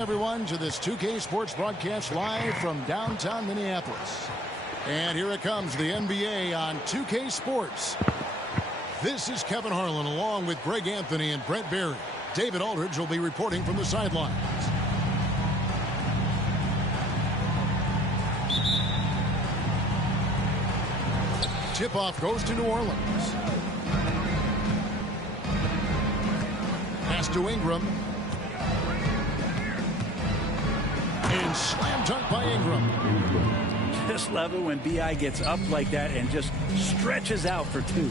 Everyone to this 2K Sports broadcast live from downtown Minneapolis. And here it comes, the NBA on 2K Sports. This is Kevin Harlan along with Greg Anthony and Brett Barry. David Aldridge will be reporting from the sidelines. Tip-off goes to New Orleans. Pass to Ingram. And slam dunk by Ingram. Just love it when B.I. gets up like that and just stretches out for two.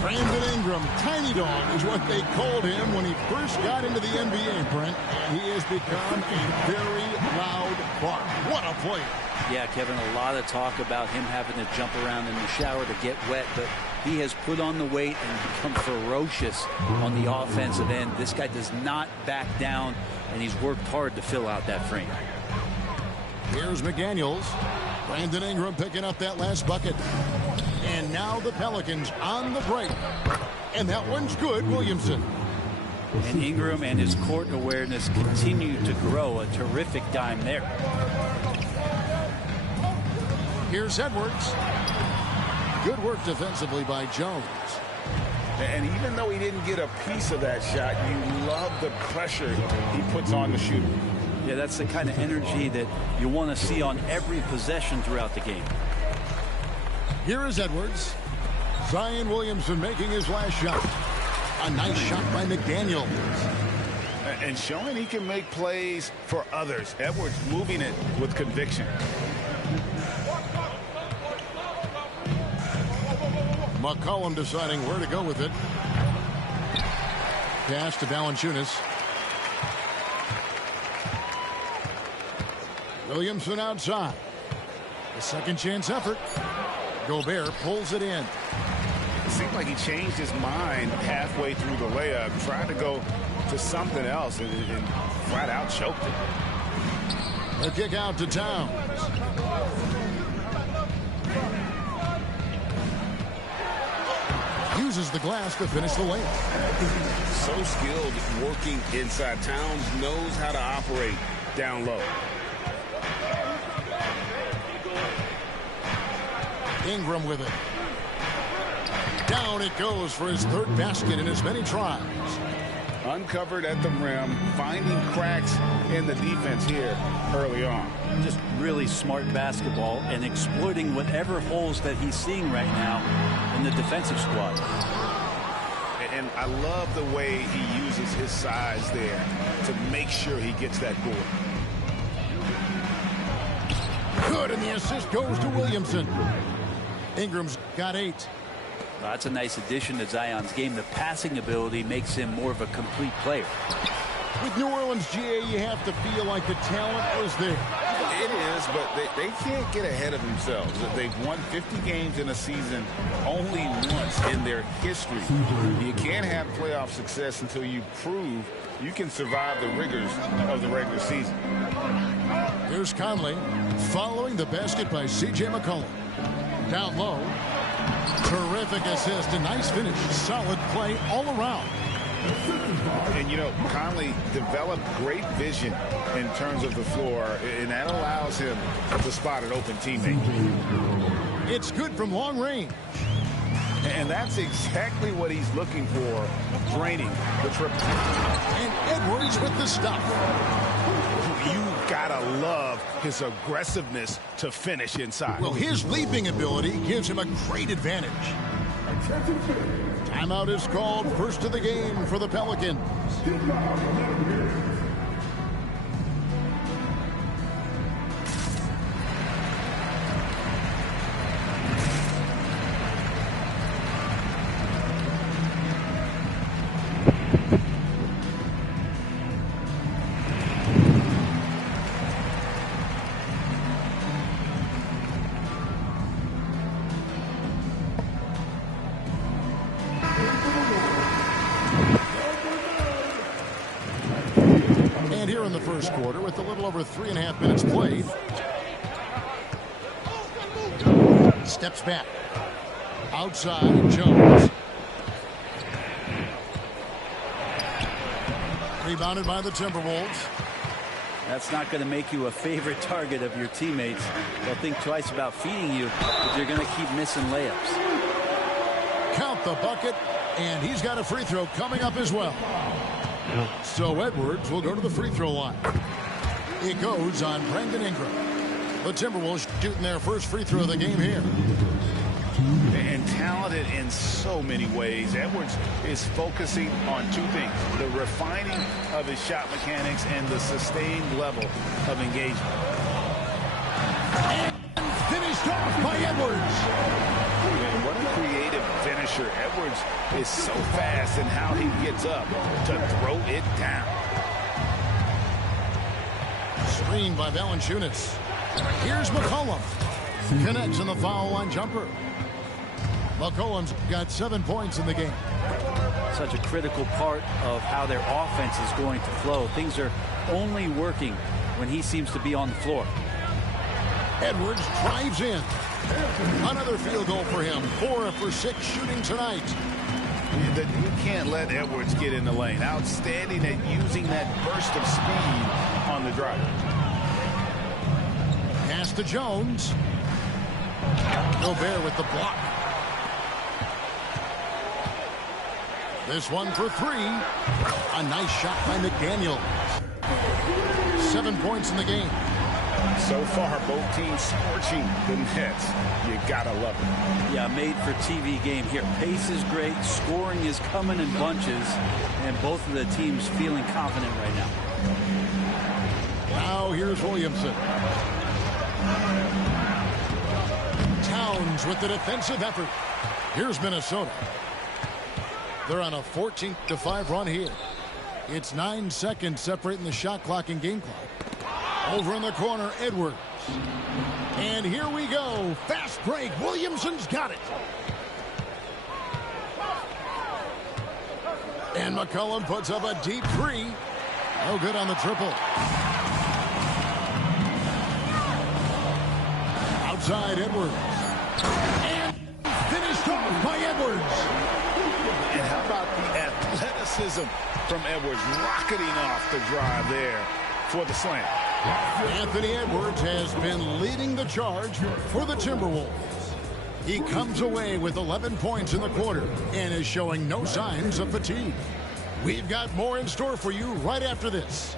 Brandon Ingram, tiny dog is what they called him when he first got into the NBA, Brent. And he has become a very loud bark. What a player. Yeah, Kevin, a lot of talk about him having to jump around in the shower to get wet, but he has put on the weight and become ferocious on the offensive end. This guy does not back down, and he's worked hard to fill out that frame. Here's McDaniels. Brandon Ingram picking up that last bucket. And now the Pelicans on the break. And that one's good, Williamson. And Ingram and his court awareness continue to grow. A terrific dime there. Here's Edwards. Good work defensively by Jones. And even though he didn't get a piece of that shot, you love the pressure he puts on the shooter. Yeah, that's the kind of energy that you want to see on every possession throughout the game. Here is Edwards. Zion Williamson making his last shot. A nice shot by McDaniels. And showing he can make plays for others. Edwards moving it with conviction. McCollum deciding where to go with it. Pass to Valanciunas. Williamson outside. A second chance effort. Gobert pulls it in. It seemed like he changed his mind halfway through the layup, tried to go to something else, and flat out choked it. A kick out to Towns. Uses the glass to finish the layup. So skilled working inside. Towns knows how to operate down low. Ingram with it. Down it goes for his third basket in as many tries. Uncovered at the rim, finding cracks in the defense here early on. Just really smart basketball and exploiting whatever holes that he's seeing right now in the defensive squad. And I love the way he uses his size there to make sure he gets that board. Good, and the assist goes to Williamson. Ingram's got 8. That's a nice addition to Zion's game. The passing ability makes him more of a complete player. With New Orleans, GA, you have to feel like the talent was there. It is, but they can't get ahead of themselves. They've won 50 games in a season only once in their history. You can't have playoff success until you prove you can survive the rigors of the regular season. Here's Conley following the basket by C.J. McCollum. Down low. Terrific assist. A nice finish. Solid play all around. And, you know, Conley developed great vision in terms of the floor, and that allows him to spot an open teammate. It's good from long range. And that's exactly what he's looking for, draining the triple. And Edwards with the stop. You gotta love his aggressiveness to finish inside. Well, his leaping ability gives him a great advantage. Timeout is called. First of the game for the Pelicans. And here in the first quarter, with a little over 3.5 minutes played. Steps back. Outside, Jones. Rebounded by the Timberwolves. That's not going to make you a favorite target of your teammates. They'll think twice about feeding you if you're going to keep missing layups. Count the bucket, and he's got a free throw coming up as well. So Edwards will go to the free throw line. It goes on Brandon Ingram. The Timberwolves shooting their first free throw of the game here. And talented in so many ways. Edwards is focusing on two things: the refining of his shot mechanics and the sustained level of engagement. And finished off by Edwards. And what a creative finisher. Edwards is so fast in how he gets up to throw it down. Screened by Valanciunas. Here's McCollum. Connects on the foul line jumper. McCollum's got 7 points in the game. Such a critical part of how their offense is going to flow. Things are only working when he seems to be on the floor. Edwards drives in. Another field goal for him. 4 for 6 shooting tonight. You can't let Edwards get in the lane. Outstanding at using that burst of speed on the drive. Pass to Jones. Gobert with the block. This one for 3. A nice shot by McDaniel. 7 points in the game. So far, both teams scorching the Nets. You gotta love it. Yeah, made for TV game here. Pace is great. Scoring is coming in bunches. And both of the teams feeling confident right now. Now here's Williamson. Towns with the defensive effort. Here's Minnesota. They're on a 14-5 run here. It's 9 seconds separating the shot clock and game clock. Over in the corner, Edwards. And here we go. Fast break. Williamson's got it. And McCollum puts up a deep 3. No good on the triple. Outside Edwards. And finished off by Edwards. And how about the athleticism from Edwards, rocketing off the drive there for the slam. Anthony Edwards has been leading the charge for the Timberwolves. He comes away with 11 points in the quarter and is showing no signs of fatigue. We've got more in store for you right after this.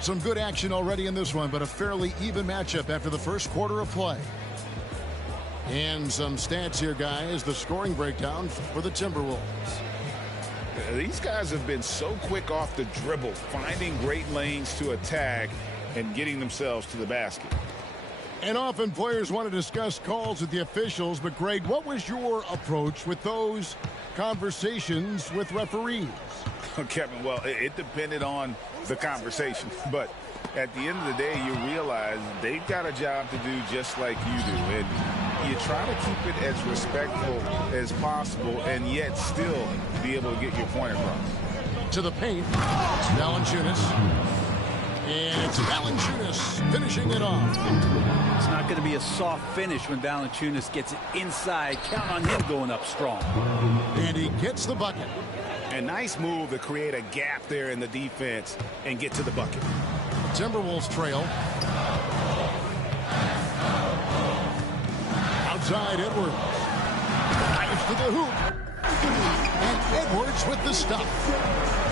Some good action already in this one, but a fairly even matchup after the first quarter of play. And some stats here, guys. The scoring breakdown for the Timberwolves. These guys have been so quick off the dribble, finding great lanes to attack and getting themselves to the basket. And often players want to discuss calls with the officials, but Greg, what was your approach with those conversations with referees? Kevin, well, it depended on the conversation, but at the end of the day, you realize they've got a job to do just like you do, and you try to keep it as respectful as possible and yet still be able to get your point across. To the paint, Valanciunas. And it's Valanciunas finishing it off. It's not going to be a soft finish when Valanciunas gets it inside. Count on him going up strong. And he gets the bucket. A nice move to create a gap there in the defense and get to the bucket. Timberwolves trail. Outside Edwards. Dives to the hoop. And Edwards with the stuff.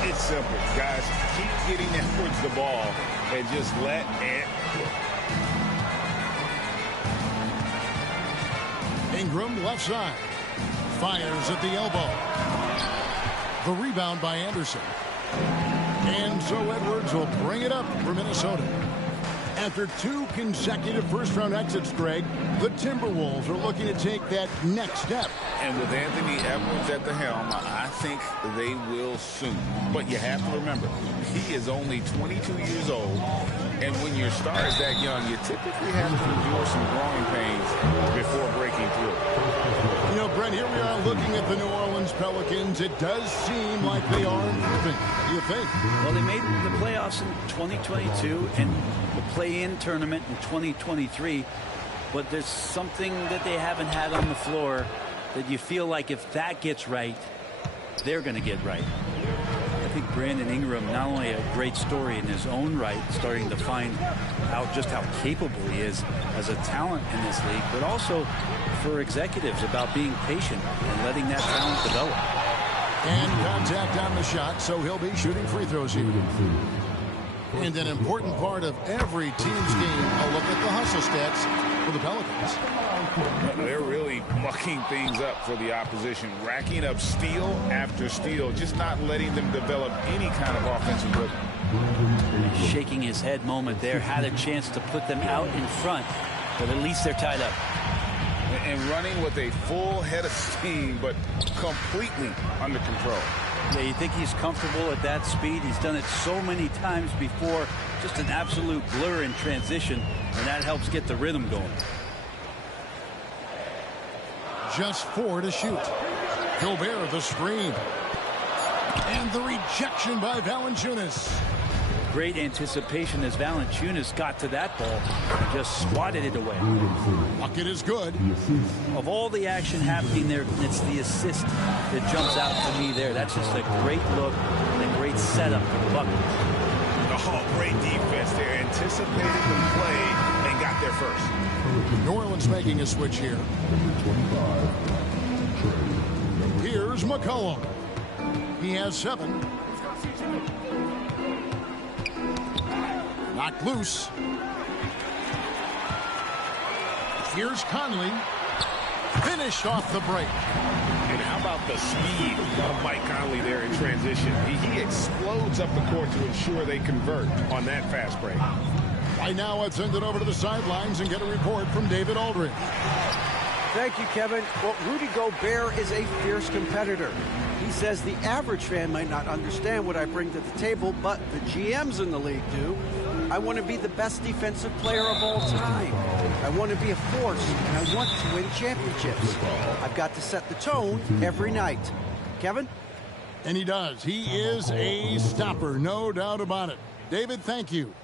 It's simple, guys. Keep getting Edwards the ball and just let it. Ingram left side. Fires at the elbow. The rebound by Anderson. And so Edwards will bring it up for Minnesota. After 2 consecutive first-round exits, Greg, the Timberwolves are looking to take that next step. And with Anthony Edwards at the helm, I think they will soon. But you have to remember, he is only 22 years old. And when your star is that young, you typically have to endure some growing pains before breaking through. You know, Brent, here we are looking at the New Orleans these Pelicans, it does seem like they are improving. What do you think? Well, they made the playoffs in 2022 and the play-in tournament in 2023. But there's something that they haven't had on the floor that you feel like if that gets right, they're going to get right. I think Brandon Ingram, not only a great story in his own right, starting to find out just how capable he is as a talent in this league, but also for executives about being patient and letting that talent develop. And contact on the shot, so he'll be shooting free throws here. And an important part of every team's game, a look at the hustle stats for the Pelicans. They're really mucking things up for the opposition, racking up steal after steal, just not letting them develop any kind of offensive rhythm. Shaking his head moment there, had a chance to put them out in front, but at least they're tied up. And running with a full head of steam, but completely under control. Yeah, you think he's comfortable at that speed? He's done it so many times before. Just an absolute blur in transition, and that helps get the rhythm going. Just 4 to shoot. Gobert the screen. And the rejection by Valanciunas. Great anticipation as Valanciunas got to that ball and just swatted it away. Bucket is good. Of all the action happening there, it's the assist that jumps out to me there. That's just a great look and a great setup for the bucket. Oh, great defense there. Anticipated the play and got there first. New Orleans making a switch here. Here's McCollum. He has 7. Knocked loose. Here's Conley. Finished off the break. And how about the speed of Mike Conley there in transition? He explodes up the court to ensure they convert on that fast break. Right now, let's send it over to the sidelines and get a report from David Aldridge. Thank you, Kevin. Well, Rudy Gobert is a fierce competitor. He says the average fan might not understand what I bring to the table, but the GMs in the league do. I want to be the best defensive player of all time. I want to be a force, and I want to win championships. I've got to set the tone every night. Kevin? And he does. He is a stopper, no doubt about it. David, thank you.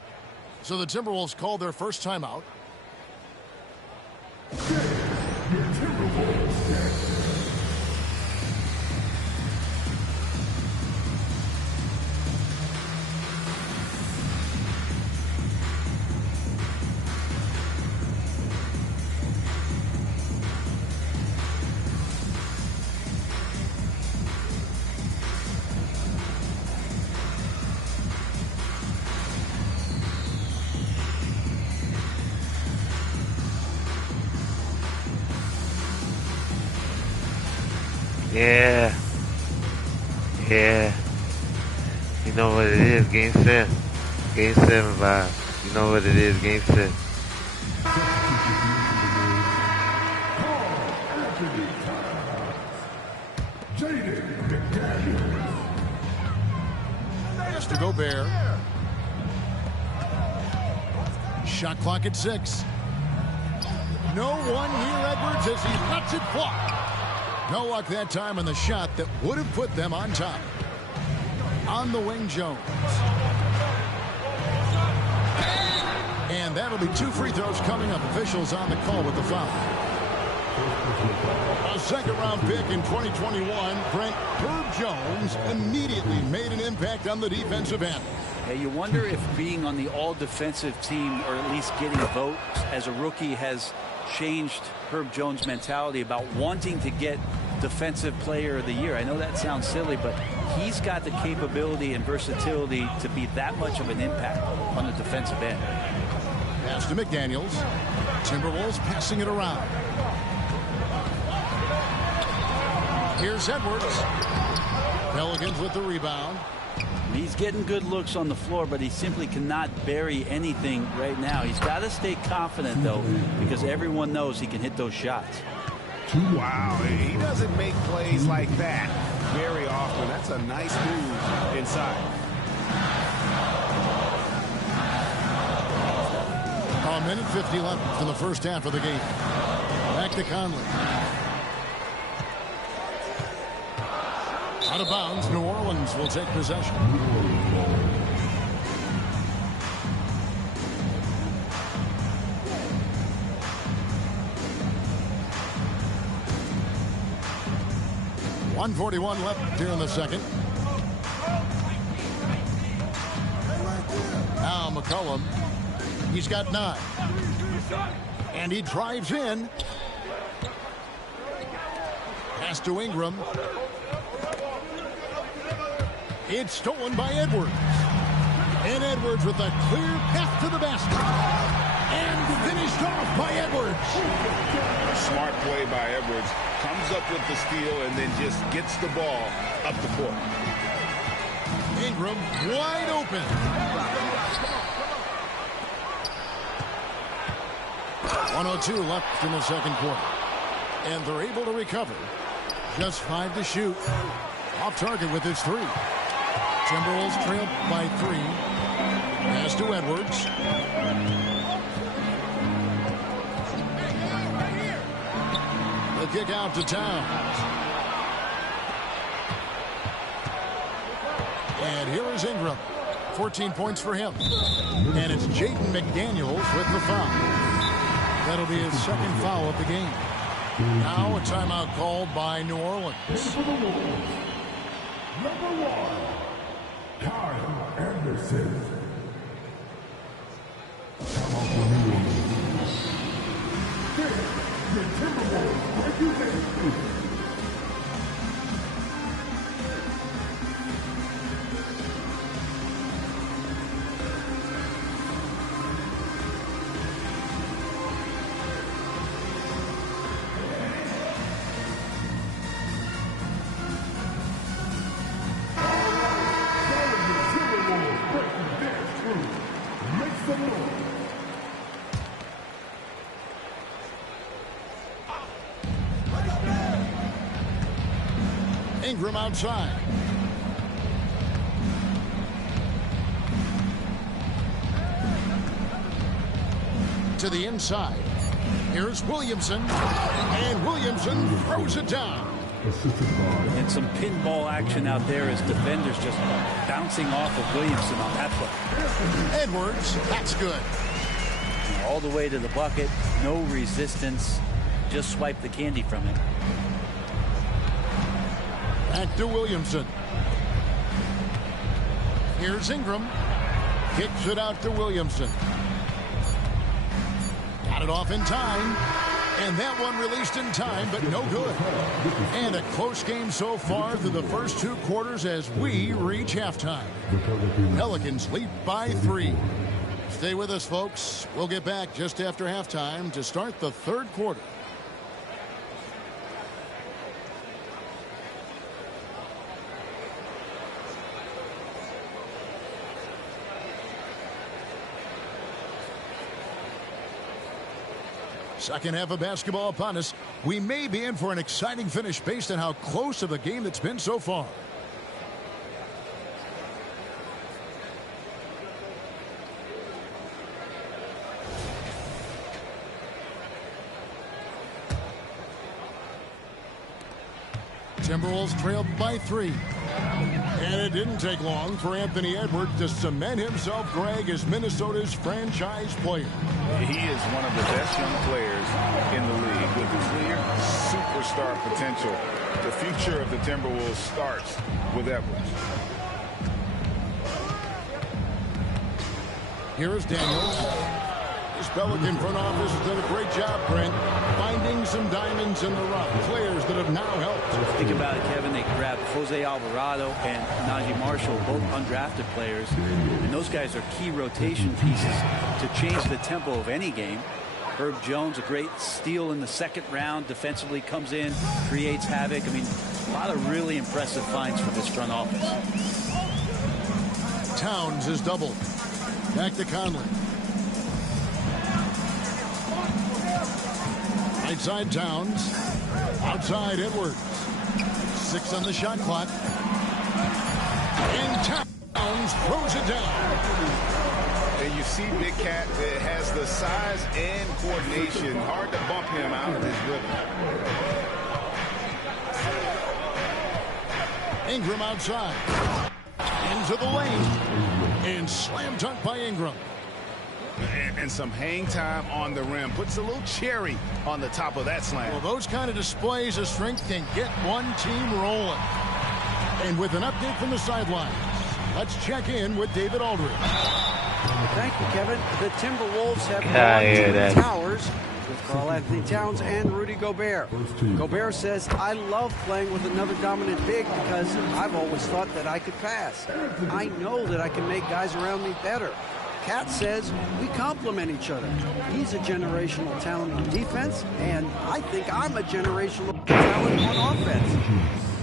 So the Timberwolves called their first timeout. Yeah. You know what it is, Game 7. Game 7 vibe. You know what it is, Game 7. Pass to Gobert. Shot clock at 6. No one near Edwards as he lets it fly. No luck that time on the shot that would have put them on top. On the wing, Jones. And that'll be 2 free throws coming up. Officials on the call with the foul. A second-round pick in 2021, Brent Herb Jones immediately made an impact on the defensive end. Hey, you wonder if being on the all-defensive team, or at least getting votes as a rookie, has changed Herb Jones' mentality about wanting to get Defensive Player of the Year. I know that sounds silly, but he's got the capability and versatility to be that much of an impact on the defensive end. Pass to McDaniels. Timberwolves passing it around. Here's Edwards. Pelicans with the rebound. He's getting good looks on the floor, but he simply cannot bury anything right now. He's got to stay confident, though, because everyone knows he can hit those shots. Wow, he doesn't make plays like that very often. That's a nice move inside. A minute 50 left for the first half of the game. Back to Conley. Out of bounds, New Orleans will take possession. .141 left here in the second. Now McCollum. He's got 9. And he drives in. Pass to Ingram. It's stolen by Edwards. And Edwards with a clear path to the basket. And finished off by Edwards. Smart play by Edwards. Comes up with the steal and then just gets the ball up the court. Ingram wide open. 1:02 left in the second quarter. And they're able to recover. Just 5 to shoot. Off target with his 3. Timberwolves trail by 3. Pass to Edwards. The kick out to Towns. And here is Ingram. 14 points for him. And it's Jaden McDaniels with the foul. That'll be his second foul of the game. Now a timeout called by New Orleans. Number 1, Kyle Anderson. Timeout for New Orleans. The Timberwolves regulation. Ingram outside. To the inside. Here's Williamson. And Williamson throws it down. And some pinball action out there as defenders just bouncing off of Williamson on that play. Edwards, that's good. All the way to the bucket. No resistance. Just swipe the candy from it. Back to Williamson. Here's Ingram. Kicks it out to Williamson. Got it off in time. And that one released in time, but no good. And a close game so far through the first 2 quarters as we reach halftime. Pelicans lead by 3. Stay with us, folks. We'll get back just after halftime to start the third quarter. Second half of basketball upon us. We may be in for an exciting finish based on how close of a game it's been so far. Timberwolves trailed by 3. And it didn't take long for Anthony Edwards to cement himself, Greg, as Minnesota's franchise player. He is one of the best young players in the league with clear superstar potential. The future of the Timberwolves starts with Edwards. Here is Daniels. This Pelican front office has done a great job, Brent, finding some diamonds in the rough. Players that have now helped. Think about it, Kevin. They grabbed Jose Alvarado and Najee Marshall, both undrafted players. And those guys are key rotation pieces to change the tempo of any game. Herb Jones, a great steal in the second round. Defensively comes in, creates havoc. I mean, a lot of really impressive finds for this front office. Towns is doubled. Back to Conley. Right side Towns. Outside Edwards. 6 on the shot clock. And Towns throws it down. And you see Big Cat that has the size and coordination. Hard to bump him out of his rhythm. Ingram outside. Into the lane. And slam dunk by Ingram. And some hang time on the rim. Puts a little cherry on the top of that slam. Well, those kind of displays of strength can get one team rolling. And with an update from the sidelines, let's check in with David Aldridge. Thank you, Kevin. The Timberwolves have gone to the Towers with Karl-Anthony Towns and Rudy Gobert. Gobert says, I love playing with another dominant big because I've always thought that I could pass. I know that I can make guys around me better. Cat says we complement each other. He's a generational talent on defense, and I think I'm a generational talent on offense.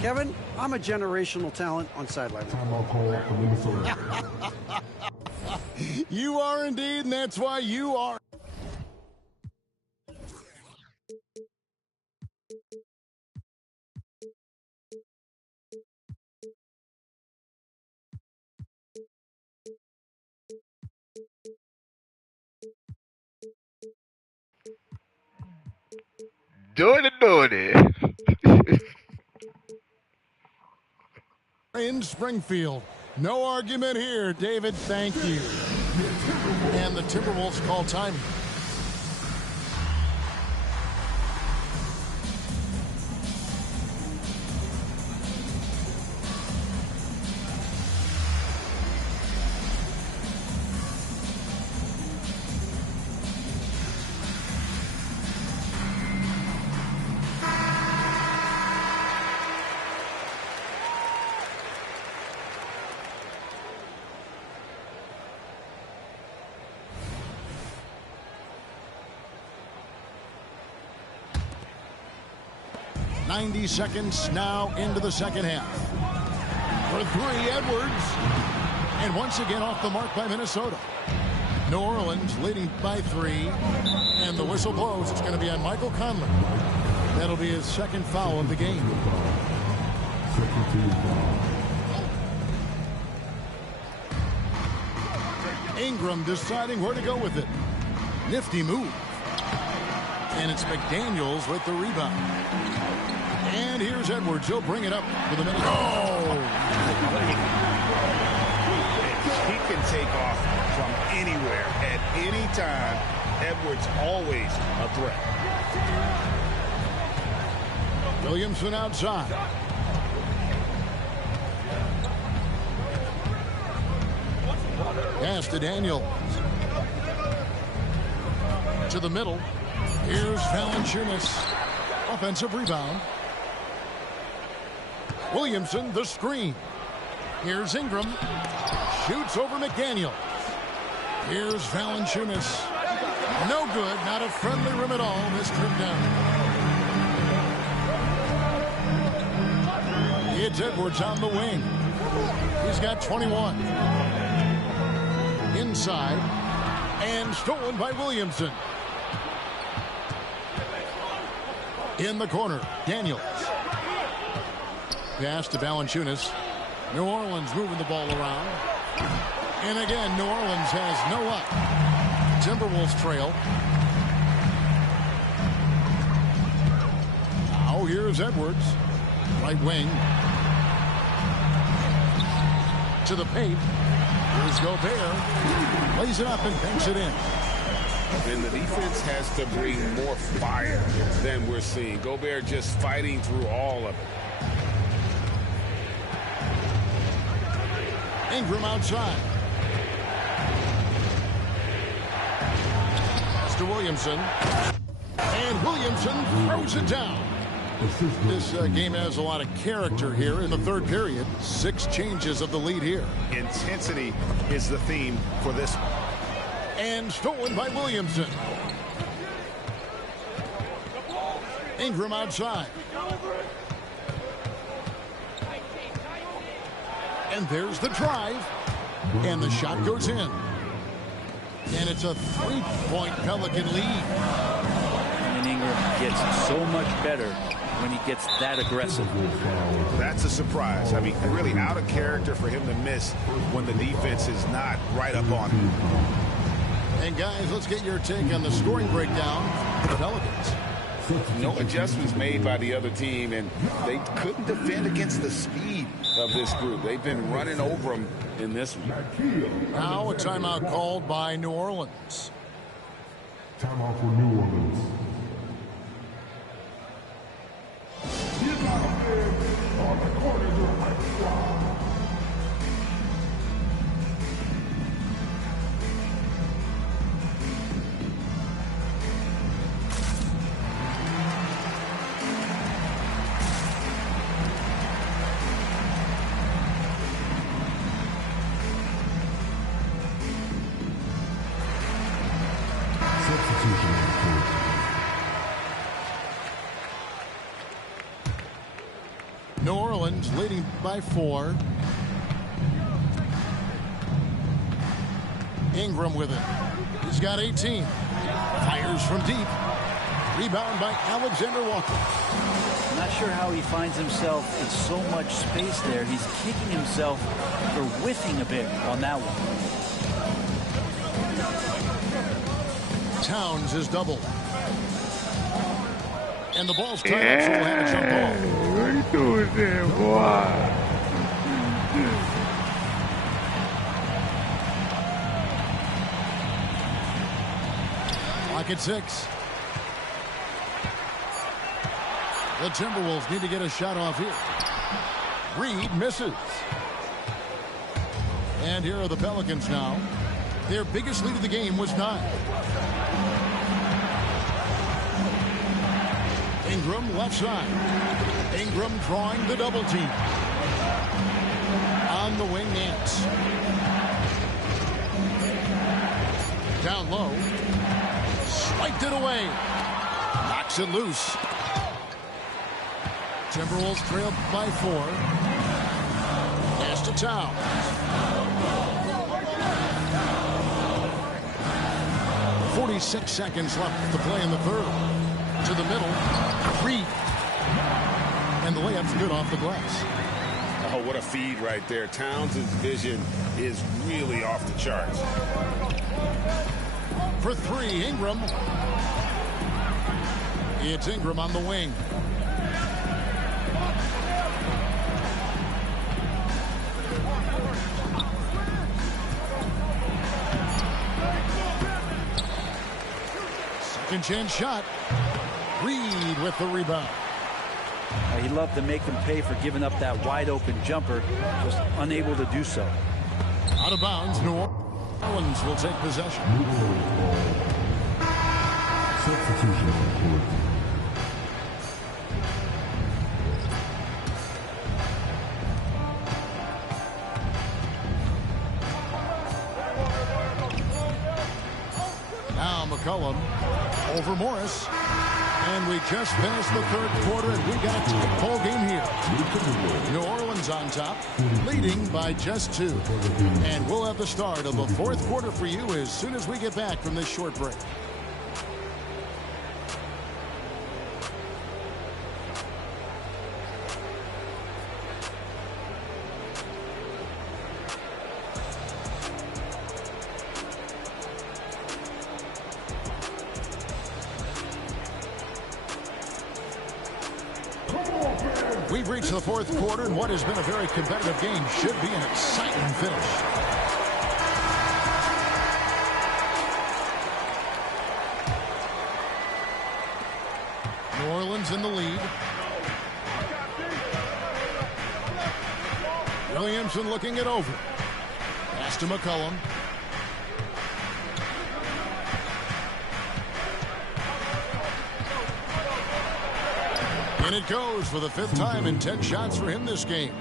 Kevin, I'm a generational talent on sideline. Timeout call for Minnesota. You are indeed, and that's why you are. Doing it. In Springfield. No argument here, David. Thank you. And the Timberwolves call time. .90 seconds now into the second half. For three, Edwards. And once again off the mark by Minnesota. New Orleans leading by 3. And the whistle blows. It's going to be on Michael Conley. That'll be his second foul of the game. Second team foul. Ingram deciding where to go with it. Nifty move. And it's McDaniels with the rebound. And here's Edwards. He'll bring it up for the minute. Oh! He can take off from anywhere at any time. Edwards always a threat. Williamson outside. Pass to Daniels. To the middle. Here's Valanciunas. Offensive rebound. Williamson, the screen. Here's Ingram. Shoots over McDaniel. Here's Valanciunas. No good. Not a friendly rim at all. This trip down. It's Edwards on the wing. He's got 21. Inside. And stolen by Williamson. In the corner, Daniels. Pass to Valanciunas. New Orleans moving the ball around. And again, New Orleans has no up. Timberwolves trail. Now here's Edwards. Right wing. To the paint. Here's Gobert. Lays it up and banks it in. And the defense has to bring more fire than we're seeing. Gobert just fighting through all of it. Ingram outside. Pass to Williamson. And Williamson throws it down. This game has a lot of character here in the third period. 6 changes of the lead here. Intensity is the theme for this one. And stolen by Williamson. Ingram outside. And there's the drive. And the shot goes in. And it's a 3-point Pelican lead. And Ingram gets so much better when he gets that aggressive. That's a surprise. I mean, really out of character for him to miss when the defense is not right up on him. And guys, let's get your take on the scoring breakdown for the Pelicans. No adjustments made by the other team, and they couldn't defend against the speed of this group. They've been running over them in this one. Now a timeout called by New Orleans. Timeout for New Orleans. New Orleans leading by 4. Ingram with it. He's got 18. Fires from deep. Rebound by Alexander Walker. I'm not sure how he finds himself in so much space there. He's kicking himself for whiffing a bit on that one. Towns is doubled. And the ball's tied up, so we'll have a jump ball. What are you doing there, boy? Clock at 6. The Timberwolves need to get a shot off here. Reed misses. And here are the Pelicans now. Their biggest lead of the game was 9. Ingram left side. Ingram drawing the double team. On the wing, Nance. Down low. Swiped it away. Knocks it loose. Timberwolves trailed by 4. Pass to Towns. .46 seconds left to play in the third. To the middle. Reed. And the layup's good off the glass. Oh, what a feed right there. Towns' vision is really off the charts. For 3, Ingram. It's Ingram on the wing. Second chance shot. Reed with the rebound. He loved to make them pay for giving up that wide open jumper. Just unable to do so. Out of bounds. New Orleans will take possession. New Orleans ball. Substitution on the court. Now McCollum over Morris. And we just finished the third quarter, and we got a tight ball game here. New Orleans on top, leading by just 2. And we'll have the start of the fourth quarter for you as soon as we get back from this short break. We've reached the fourth quarter, and what has been a very competitive game should be an exciting finish. New Orleans in the lead. Williamson looking it over. Pass to McCollum. And it goes for the 5th time in 10 shots for him this game.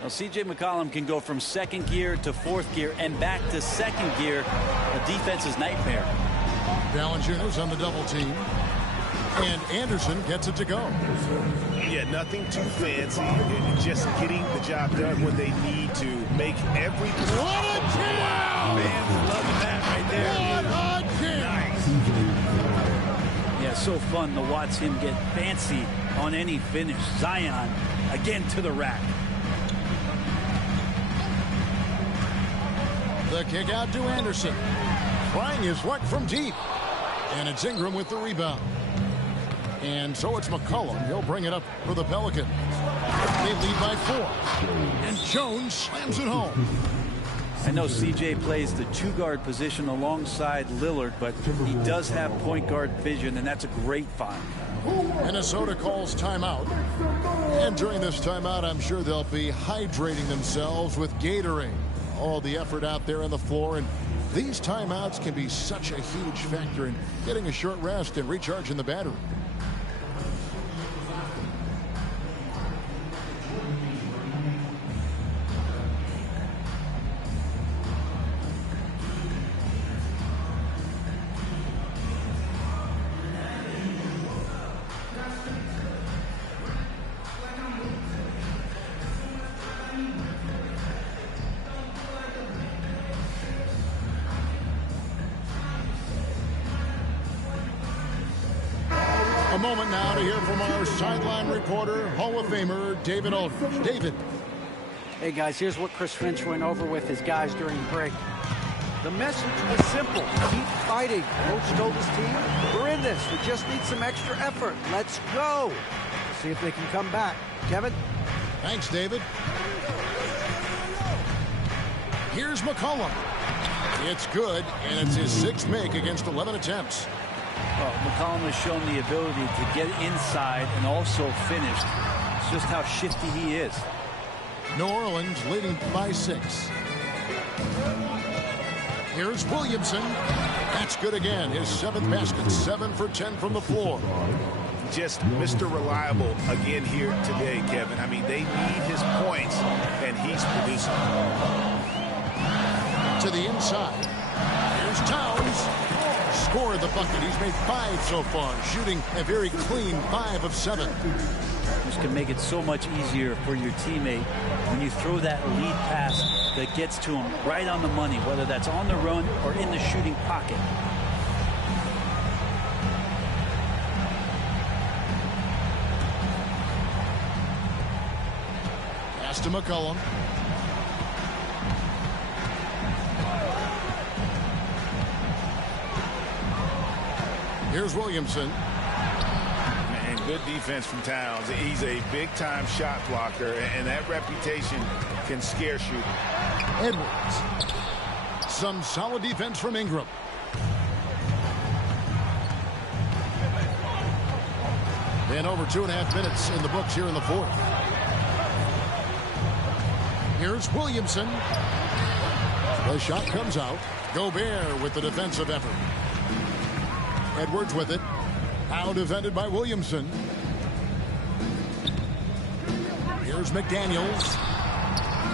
Well, C.J. McCollum can go from 2nd gear to 4th gear and back to 2nd gear. A defense's nightmare. Valanciunas on the double team. And Anderson gets it to go. Yeah, nothing too fancy. Just getting the job done when they need to. Make every... What a jam! Fans loving that right there. What a jam! Yeah, so fun to watch him get fancy on any finish. Zion again to the rack. The kick out to Anderson. Trying his luck from deep. And it's Ingram with the rebound. And so it's McCollum. He'll bring it up for the Pelicans. They lead by 4. And Jones slams it home. I know CJ plays the 2-guard position alongside Lillard, but he does have point guard vision, and that's a great find. Minnesota calls timeout. And during this timeout, I'm sure they'll be hydrating themselves with Gatorade. All the effort out there on the floor, and these timeouts can be such a huge factor in getting a short rest and recharging the battery. A moment now to hear from our sideline reporter, Hall of Famer David Aldridge. David. Hey, guys, here's what Chris Finch went over with his guys during the break. The message was simple. Keep fighting. Coach told his team, we're in this. We just need some extra effort. Let's go. Let's see if they can come back. Kevin? Thanks, David. Here's McCollum. It's good, and it's his 6th make against 11 attempts. Well, McCollum has shown the ability to get inside and also finish. It's just how shifty he is. New Orleans leading by 6. Here's Williamson. That's good again. His 7th basket. 7 for 10 from the floor. Just Mr. Reliable again here today, Kevin. I mean, they need his points, and he's producing. To the inside. Here's Towns. Scored the bucket. He's made 5 so far, shooting a very clean 5 of 7. This can make it so much easier for your teammate when you throw that lead pass that gets to him right on the money, whether that's on the run or in the shooting pocket. Pass to McCollum. Here's Williamson. And good defense from Towns. He's a big-time shot blocker, and that reputation can scare shooters. Edwards. Some solid defense from Ingram. And over 2.5 minutes in the books here in the 4th. Here's Williamson. The shot comes out. Gobert with the defensive effort. Edwards with it. Now defended by Williamson. Here's McDaniels.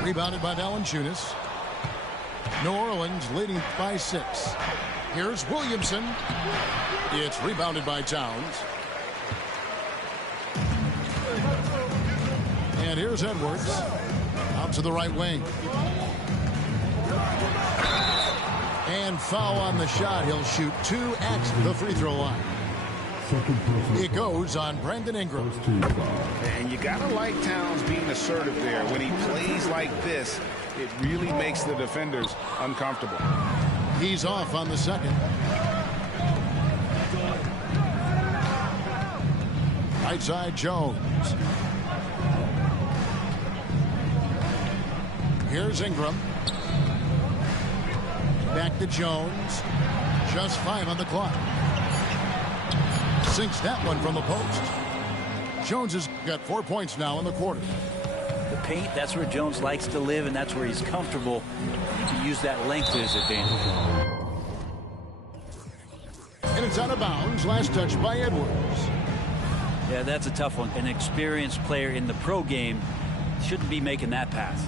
Rebounded by Valanciunas. New Orleans leading by 6. Here's Williamson. It's rebounded by Towns. And here's Edwards. Out to the right wing. And foul on the shot. He'll shoot 2 at the free throw line. It goes on Brandon Ingram. And you got to like Towns being assertive there. When he plays like this, it really makes the defenders uncomfortable. He's off on the second. Right side, Jones. Here's Ingram. Back to Jones. Just 5 on the clock. Sinks that one from the post. Jones has got 4 points now in the quarter. The paint, that's where Jones likes to live, and that's where he's comfortable. You can use that length to his advantage. And it's out of bounds. Last touch by Edwards. Yeah, that's a tough one. An experienced player in the pro game shouldn't be making that pass.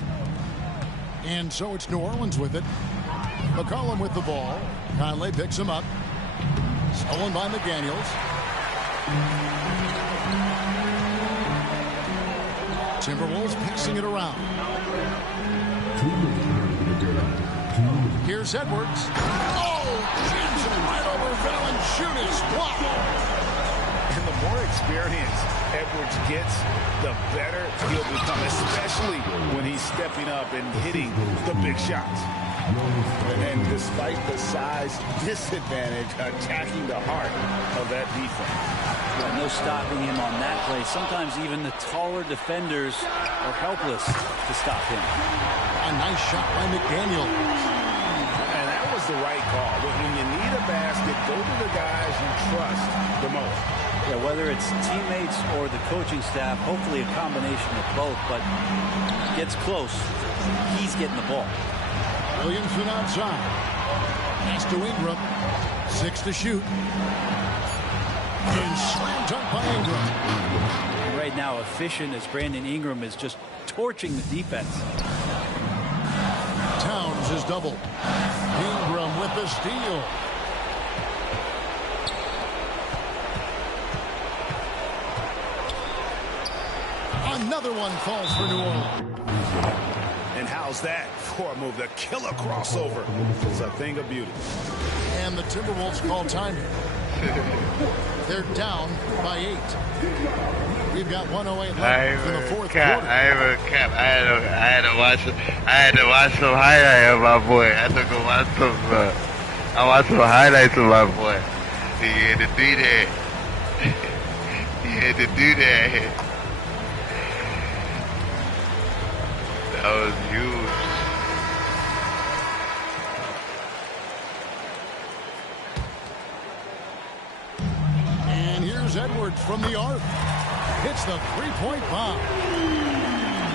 And so it's New Orleans with it. McCollum with the ball. Conley picks him up. Stolen by McDaniels. Timberwolves passing it around. Here's Edwards. Oh, jams it right over Valanciunas. Wow. And the the more experience Edwards gets, the better he'll become, especially when he's stepping up and hitting the big shots. And despite the size disadvantage, attacking the heart of that defense. No stopping him on that play. Sometimes even the taller defenders are helpless to stop him. A nice shot by McDaniel. And that was the right call. When you need a basket, go to the guys you trust the most. Yeah, whether it's teammates or the coaching staff, hopefully a combination of both, but gets close, he's getting the ball. Williamson outside. Pass to Ingram. 6 to shoot. And slam dunk by Ingram. And right now, efficient as Brandon Ingram is just torching the defense. Towns is doubled. Ingram with the steal. Another one falls for New Orleans. And how's that for a move? The killer crossover. It's a thing of beauty. And the Timberwolves call time here. They're down by 8. We've got 1:08 left in the fourth quarter. I had to watch some highlights of my boy. I had to go watch some highlights of my boy. He had to do that. He had to do that. That was huge. And here's Edwards from the arc. Hits the three-point bomb.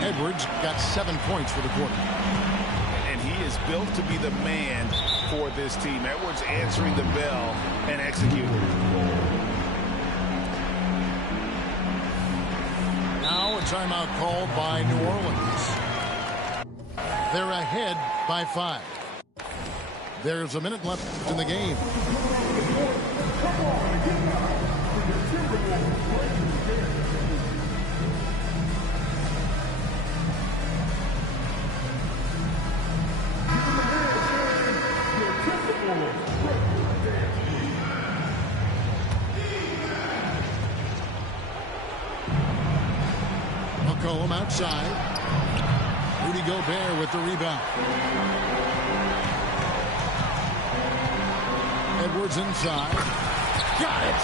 Edwards got 7 points for the quarter. And he is built to be the man for this team. Edwards answering the bell and executing. Now a timeout called by New Orleans. They're ahead by 5. There's a minute left in the game. McCollum outside. Rudy Gobert with the rebound. Edwards inside. Got it!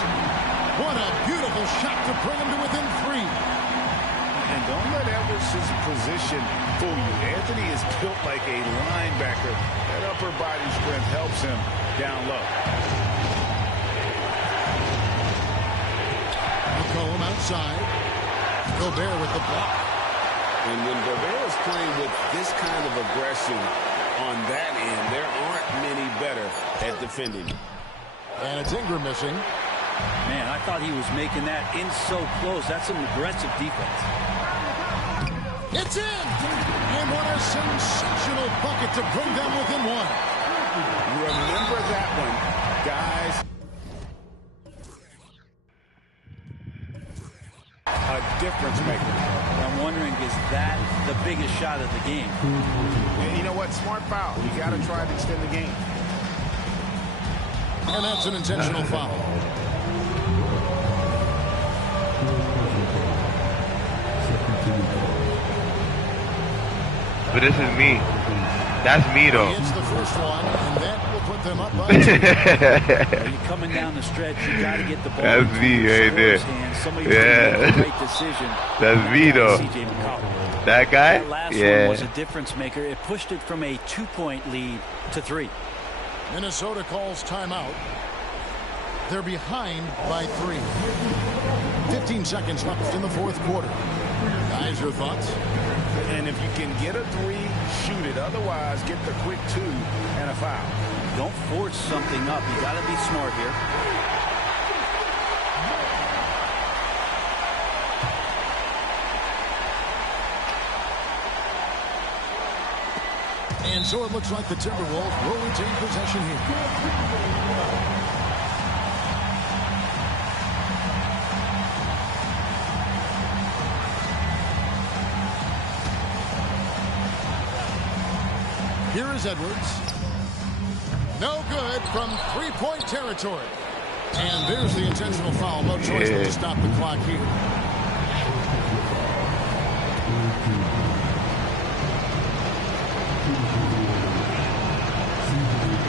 What a beautiful shot to bring him to within 3. And don't let Edwards' position fool you. Anthony is built like a linebacker. That upper body strength helps him down low. McCollum outside. Gobert with the block. And when Gobert is playing with this kind of aggression on that end, there aren't many better at defending. And it's Ingram missing. Man, I thought he was making that in so close. That's some aggressive defense. It's in! And what a sensational bucket to bring them within 1. Remember that one, guys. A difference maker. I'm wondering, is that the biggest shot of the game? And you know what? Smart foul. You got to try to extend the game. And that's an intentional foul. But this is me. That's me, though. It's the first one, and that will put them up by 2. You're coming down the stretch, you got to get the ball. That's me right there. Somebody Yeah. make the right decision. That's me, though. CJ McCollum. That guy? That last Yeah. one was a difference maker. It pushed it from a 2-point lead to 3. Minnesota calls timeout. They're behind by 3. 15 seconds left in the fourth quarter. Guys, your thoughts? And if you can get a 3, shoot it. Otherwise, get the quick 2 and a foul. Don't force something up. You got to be smart here. And so it looks like the Timberwolves will retain possession here. Here is Edwards. No good from 3-point territory. And there's the intentional foul. No choice but to stop the clock here.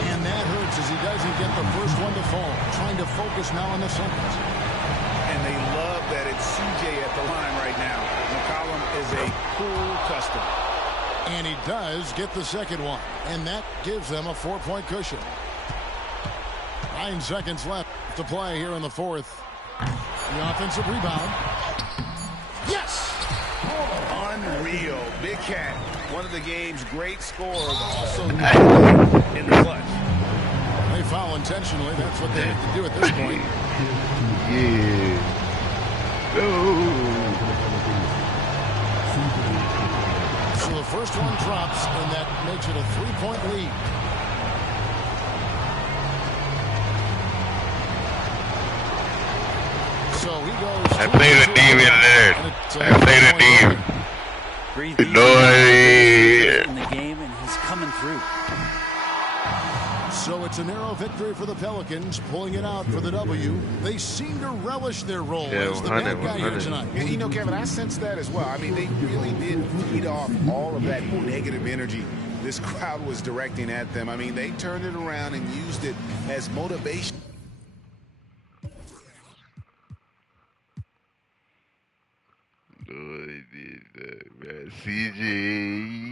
And that hurts as he doesn't get the first one to fall. Trying to focus now on the second. And they love that it's CJ at the line right now. McCollum is a cool customer. And he does get the second one. And that gives them a 4-point cushion. 9 seconds left to play here in the fourth. The offensive rebound. Yes! Unreal. Big Cat, one of the game's great scorers, also in the clutch. They foul intentionally. That's what they have to do at this point. Yeah. So the first one drops, and that makes it a 3-point lead. So he goes. I played a team in there. I played a team. Breathe easy in the game, and he's coming through. So it's a narrow victory for the Pelicans, pulling it out for the W. They seem to relish their role as the bad guy here tonight. You know, Kevin, I sense that as well. I mean, they really did feed off all of that negative energy this crowd was directing at them. I mean, they turned it around and used it as motivation. CJ.